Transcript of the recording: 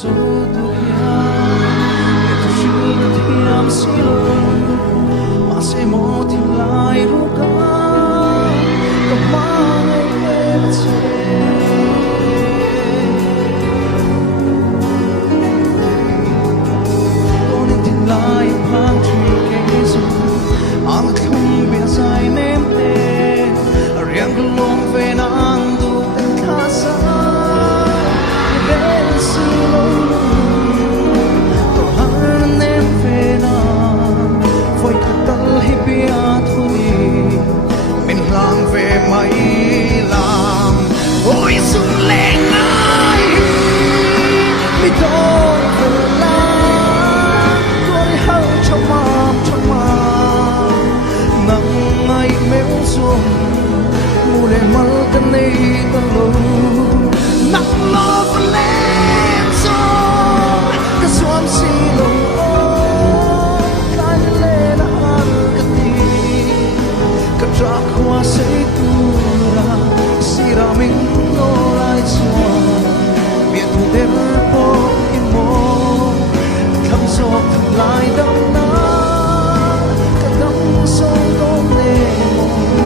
zo tu ya e tu shil thiam silo ma se mo ti lai ru ka ma ngai che con ti lai phang tri ke so ang thum be sai nem te riang long ve nang du ten kha sa ben si lo to har nem ve na foi ka tal hi bia thuni min lang ve mai lang oi sung leng ai mi to